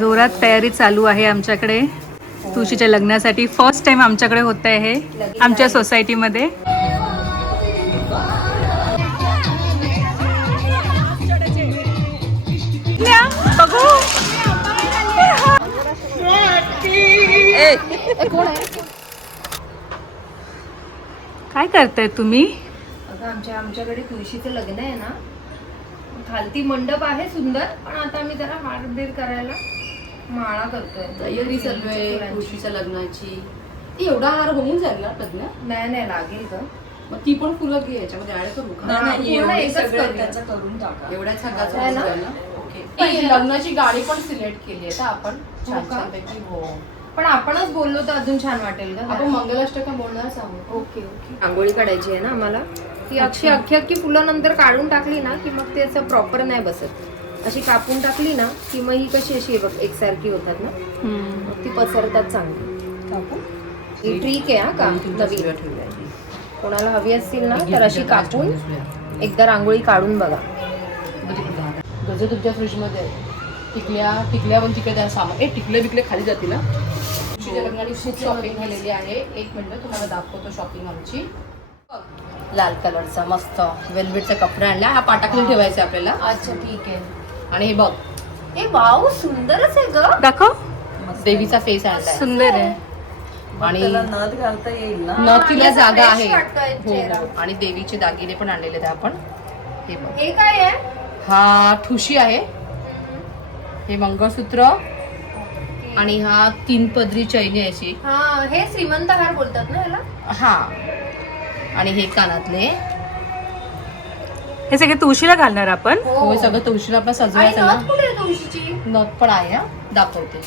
जोरात तयारी चालू आहे आमच्याकडे. तुळशीच्या लग्नासाठी फर्स्ट टाइम आमच्याकडे होत आहे हे आमच्या सोसायटीमध्ये काय करताय तुम्ही? अगं आमच्या आमच्याकडे तुळशीचं लग्न आहे ना. खालती मंडप आहे सुंदर पण आता आम्ही जरा हार बीर करायला माळा करतोय. तयारी चालू आहे तुळशीच्या लग्नाची. ती एवढा हार होऊन जाईल ना लग्न? नाही नाही लागेल ग. मग ती पण फुलं घे याच्यामध्ये ऍड करू. का. एवढ्या सगळ्याच लग्नाची गाडी पण सिलेक्ट केली आहे का आपण? हो का? हो. पण आपणच बोललो तर अजून छान वाटेल का आपण मंगलाष्टका बोलणार सांगू. Okay okay. रांगोळी काढायची आहे ना आम्हाला? ती अक्षी अख्खी अख्खी फुलं नंतर काढून टाकली ना की मग ते असं प्रॉपर नाही बसत. अशी कापून टाकली ना की मग ही कशी अशी बघ एकसारखी होतात ना? मग ती पसरतात चांगली. ही ट्रिक आहे हा का? नवीन कोणाला हवी असतील ना तर अशी कापून एकदा रांगोळी काढून बघा. गज तुमच्या फ्रीजमध्ये आहे. टिकल्या टिकल्या पण तिकडे त्या सामान. ए टिकले बिकले खाली जातील ना लग्नाची शॉपिंग झालेली आहे. एक मिनिट तुम्हाला दाखवतो शॉपिंग आमची. लाल कलरचा मस्त. वेल्वेटचा कपडा आणला. हा पाटाखाली ठेवायचा आपल्याला. अच्छा ठीक आहे. आणि हे बघ. ए वाव सुंदरच आहे ग. दाखव. देवीचा फेस आणलाय. सुंदर आहे. आणि नथ घालता येईल ना? नथीला असं जागा आहे. वाटतोय हो. हो. आणि देवीचे दागिने पण आणलेले आहेत आपण. हे बघ. हे काय आहे? हा ठुशी आहे. हे मंगळसूत्र. आणि हा तीन पदरी चैनी आहे अशी. हा हे श्रीमंत हार बोलतात ना याला? हा. आणि हे कानातले. हे सगळे तुळशीला घालणार आपण? हो. हे सगळं तुळशीला आणि सजवायचं नथ ना. तुळशीची? नथ पण आहे हा. दाखवते.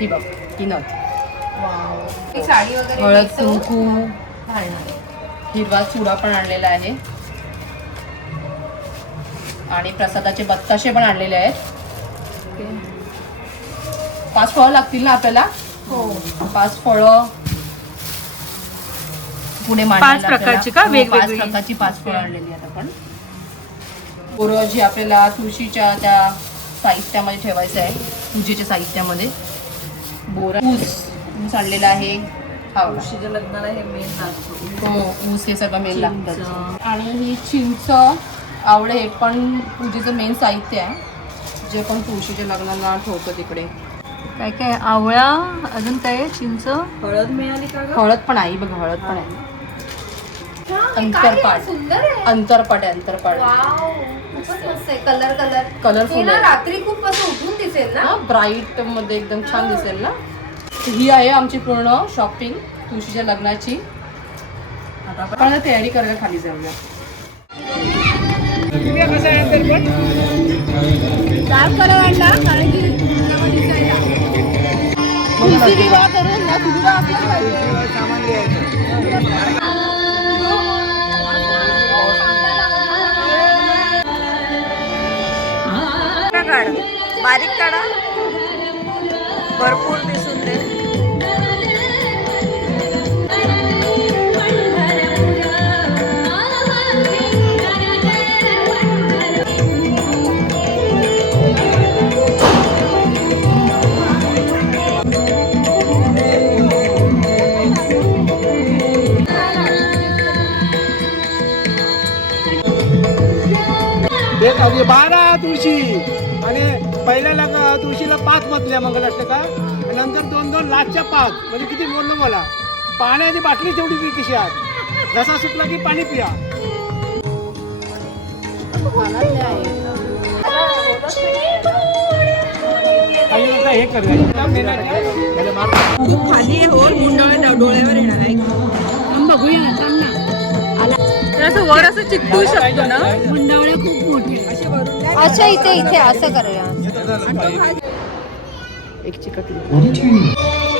ही बघ ही नथ. एक साडी वगैरे हळद कुंकू. घालणार. हिरवा चुडा पण आणलेला आहे. आणि प्रसादाचे बत्ताशे पण आणलेले आहेत. पाच फळं लागतील ना आपल्याला? हो. पाच फळं. मांडायला पाच प्रकारची का? हो, पाच वेगवेगळी? प्रकारची पाच फळं आणलेली आहेत आपण. बोरं जी आपल्याला तुळशीच्या त्या साहित्यामध्ये ठेवायचं आहे पूजेच्या साहित्यामध्ये बोरा ऊस ऊस आणलेला आहे हा बघा. तुळशीच्या लग्नाला हे मेन लागतो हो ऊस हे सगळं मेन लागतं. आणि ही चिंच आवळे हे पण पूजेचं मेन साहित्य आहे जे पण तुळशीच्या लग्नाला ठेवतो तिकडे काय काय आवळा अजून काय? चिंच हळद मिळाली का हळद पण आहे बघ हळद पण आहे? अंतरपाट. सुंदर आहे. अंतरपाट आहे अंतरपाट. वाव खूपच मस्त आहे. कलर कलर आहे. रात्री खूप असं उठून दिसेल ना? ब्राईटमध्ये एकदम छान दिसेल ना. ही आहे आमची पूर्ण शॉपिंग तुळशीच्या लग्नाची. आता आपण तयारी करायला खाली जाऊया. काढा बारीक काढा. भरपूर दिसून दे. बारा तुळशी. आणि पहिल्या लग्न तुळशीला पाच मधल्या मंगलाष्टका नंतर दोन दोन लाखच्या पाच. म्हणजे किती बोललो मला? पाण्याची बाटली तेवढी की कशी आत जसा सुटला की पाणी पिया. हे करूया खाली होल मुंडळ डोळ्यावर येणार आहे. तर असं वर असं चिकटू शकतो ना? अच्छा इथे इथे असं करूया. एक चिकटली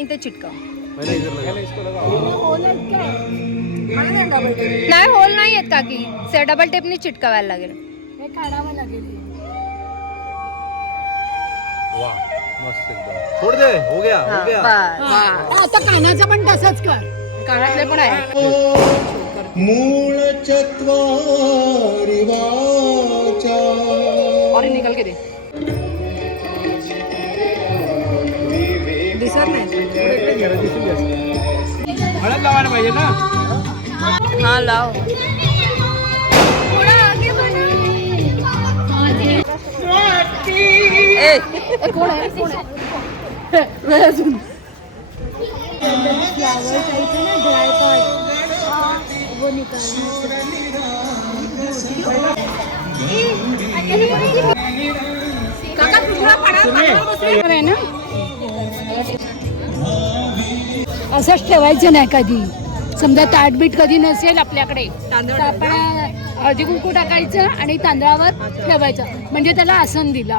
इथे चिटका नाही होल नाही येत काकी. से डबल टेपनी चिटकावायला लागेल. छोड़ दे हो गया हो गया. बस. आता कानाचा पण तसाच कर. कानातले पण आहे. मूळ चत्वारी वाचा और निकल के दे दिसत नाही. हळद लावायला पाहिजे ना? हा लाव. ए कोण आहे कोण आहे अजून आहे ना असंच ठेवायचं नाही कधी. समजा ताटबीट कधी नसेल आपल्याकडे हळदी कुंकू टाकायचं आणि तांदळावर ठेवायचं. म्हणजे त्याला आसन दिलं.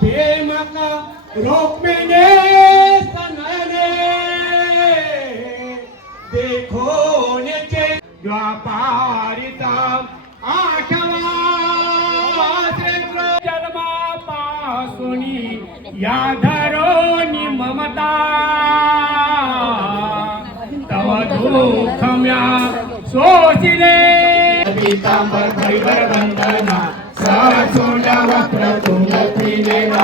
પ્રેમ રોકમે દેખો ને છે દ્વાપારિતા આઠવા જન્મા પાસુની યાધરો ની મમતા તવ દુઃખમ્યા શોષી ಪೀತಾಂಬರ ಪರಿವರ ಬಂಧನ ಸರಸುಂಡ ವಕ್ರ ತುಂಗ ತ್ರಿನೇನ